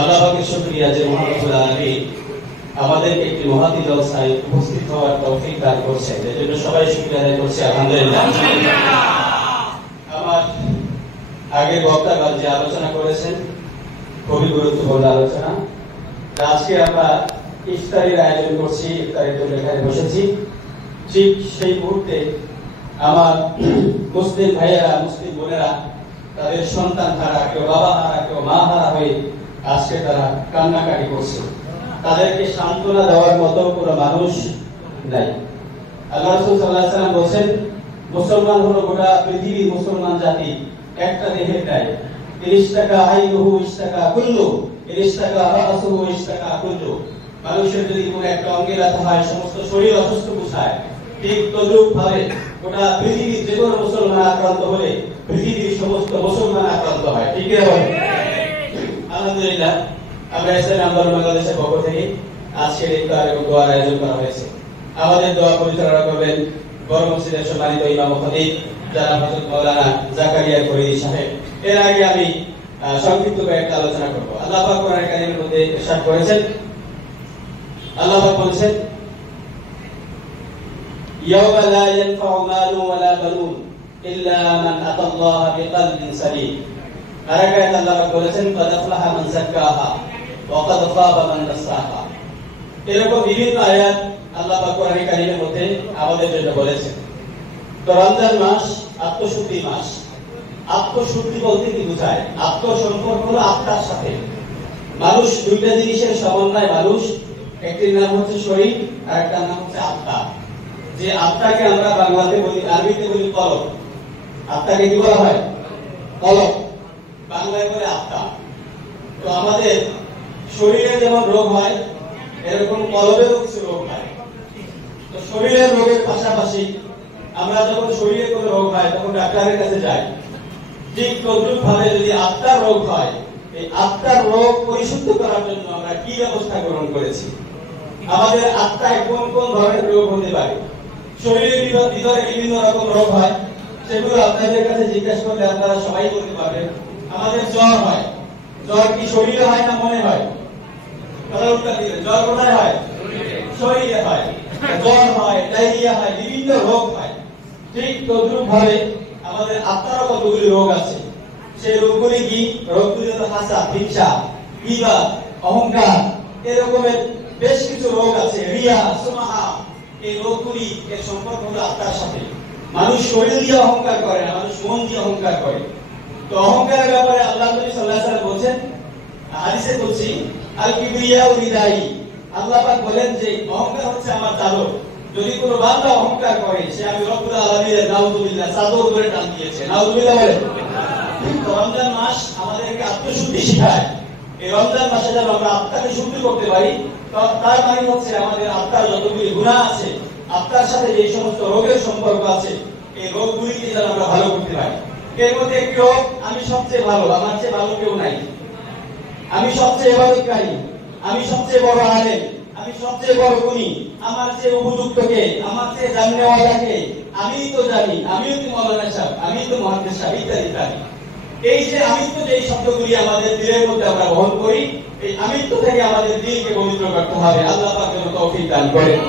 আল্লাহ পাকের শুকরিয়া যে মহান রব্বুল আলামিন আমাদেরকে একটি মহাতি জলসায় উপস্থিত হওয়ার তৌফিক দান করেছেন। এজন্য সবাই শুকরিয়া আদায় করছি আলহামদুলিল্লাহ। আমার আগের বক্তাগণ যে আলোচনা করেছেন খুবই গুরুত্বপূর্ণ আলোচনা। আজকে আমরা ইফতারির আয়োজন করছি, ইফতারের জন্য এখানে বসেছি। ঠিক সেই মুহূর্তে আমার মুসলিম ভাইয়েরা, মুসলিম বোনেরা তাদের সন্তান হারা, কেউ বাবা হারা, কেউ মা হারা হয়ে আজকে তারা কান্নাকাটি করছে। তাদেরকে সান্ত্বনা দেওয়ার মতো কোনো মানুষ নাই। আল্লাহ রাসূল সাল্লাল্লাহু আলাইহি ওয়াসাল্লাম বলেন, মুসলমান হলো গোটা পৃথিবীর মুসলমান জাতি একটা দেহের গায়ে। ইশতাকা আইনুহু ইশতাকা কুল্লু, ইশতাকা রাসুহু ইশতাকা কুল্লু। মানুষের যদি কোনো একটা অঙ্গে ব্যথা হয় সমস্ত শরীর অসুস্থ বোঝায়। ঠিক তদ্রূপ ভাবে গোটা পৃথিবীর যে কোনো মুসলমান আক্রান্ত হলে পৃথিবীর সমস্ত মুসলমান আক্রান্ত হয়। ঠিক আছে? আলহামদুলিল্লাহ, আমরা ইসলামী আন্দোলন বাংলাদেশের পক্ষ থেকে আজকের ইফতার এবং দোয়ার আয়োজন করা হয়েছে। আমাদের দোয়া পরিচালনা করবেন বড় মসজিদের সম্মানিত ইমাম খতিব যারা হযরত মাওলানা জাকারিয়া ফরিদি সাহেব। এর আগে আমি সংক্ষিপ্ত কয়েকটা আলোচনা করব। আল্লাহ পাক কোরআন কারীমের মধ্যে ইরশাদ করেছেন, আল্লাহ পাক বলেছেন, ইয়াওমা লা ইয়ানফাউ মালুন ওয়ালা বানুন ইল্লা মান আতাল্লাহা বিকলবিন সালিম। আরেকটা আল্লাহ পাক বলেছেন, ক্বাদ আফলাহা মান যাক্কাহা ওয়া ক্বাদ খাবা মান দাসসাহা। এরকম বিভিন্ন আয়াত আল্লাহ পাক কোরআন কারীমের মধ্যে আমাদের জন্য বলেছেন। তো রমজান মাস আত্মশুদ্ধি মাস। আত্মশুদ্ধি বলতে কি বোঝায়? আত্মসম্পর্ক হলো আত্মার সাথে। মানুষ দুইটা জিনিসের সমন্বয় মানুষ। একটির নাম হচ্ছে শরীর আর একটার নাম হচ্ছে আত্মা। যে আত্মাকে আমরা বাংলাতে বলি, আরবিতে বলি কলব। আত্মাকে কি বলা হয়? কলব। বাংলায় বলে আত্মা। তো আমাদের শরীরে যেমন রোগ হয় এরকম কলবেরও কিছু রোগ হয়। তো শরীরের রোগের পাশাপাশি আমরা যখন শরীরে কোনো রোগ হয় তখন ডাক্তারের কাছে যাই। ঠিক তদ্রুপ ভাবে যদি আত্মার রোগ হয়, এই আত্মার রোগ পরিশুদ্ধ করার জন্য আমরা কি ব্যবস্থা গ্রহণ করেছি? আমাদের আত্মায় কোন কোন ধরনের রোগ হতে পারে? শরীরের ভিতরে বিভিন্ন রকম রোগ হয়, সেগুলো আপনাদের কাছে জিজ্ঞাসা করলে আপনারা সবাই বলতে পারবেন। আমাদের জ্বর হয়। জ্বর কি শরীরে হয় না মনে হয়? জ্বর কোথায় হয়? শরীরে হয়। জ্বর হয়, ডায়রিয়া হয়, বিভিন্ন রোগ হয়। ঠিক তদ্রুপ ভাবে আমাদের আত্মারও কতগুলি রোগ আছে। সেই রোগগুলি কি? রোগগুলি হলো হাসাদ, হিংসা, গীবত, অহংকার, এরকমের বেশ কিছু রোগ আছে। রিয়া, সুমাহা, এই রোগগুলি এর সম্পর্ক হলো আত্মার সাথে। মানুষ শরীর দিয়ে অহংকার করে না, মানুষ মন দিয়ে অহংকার করে। তো অহংকারের ব্যাপারে আল্লাহ নবী সাল্লাল্লাহু আলাইহি ওয়াসাল্লাম বলেন, হাদিসে বলছি, আল কিবরিয়াউ রিদাই। আল্লাহ পাক বলেন যে অহংকার হচ্ছে আমার চাদর। যদি কোনো বান্দা অহংকার করে, সে আমি রব্বুল আলামিনের নাউযুবিল্লাহ চাদর ধরে টান দিয়েছে। নাউযুবিল্লাহ বলে। রমজান মাস আমাদেরকে আত্মশুদ্ধি শেখায়। এই রমজান মাসে যেন আমরা আত্মাকে শুদ্ধি করতে পারি, তার মানে হচ্ছে আমাদের আত্মার যতগুলি গুনাহ আছে, আত্মার সাথে যে সমস্ত রোগের সম্পর্ক আছে, এই রোগগুলিকে যেন আমরা ভালো করতে পারি। এর মধ্যে একটি রোগ, আমি সবচেয়ে ভালো, আমার চেয়ে ভালো কেউ নাই। আমি সবচেয়ে ইবাদতকারী, আমি সবচেয়ে বড় আলেম, আমি সবচেয়ে বড় গুণী, আমার চেয়ে উপযুক্ত কে, আমার চেয়ে জাননেওয়ালা কে, আমিই তো জানি, আমিও তো মাওলানা সাহেব, আমিই তো মুহাদ্দিস সাহেব, ইত্যাদি ইত্যাদি। এই যে আমিত্ব, যে শব্দগুলি আমাদের দিলের মধ্যে আমরা বহন করি, এই আমিত্ব থেকে আমাদের দিলকে পবিত্র করতে হবে। আল্লাহ পাক যেন তৌফিক দান করেন।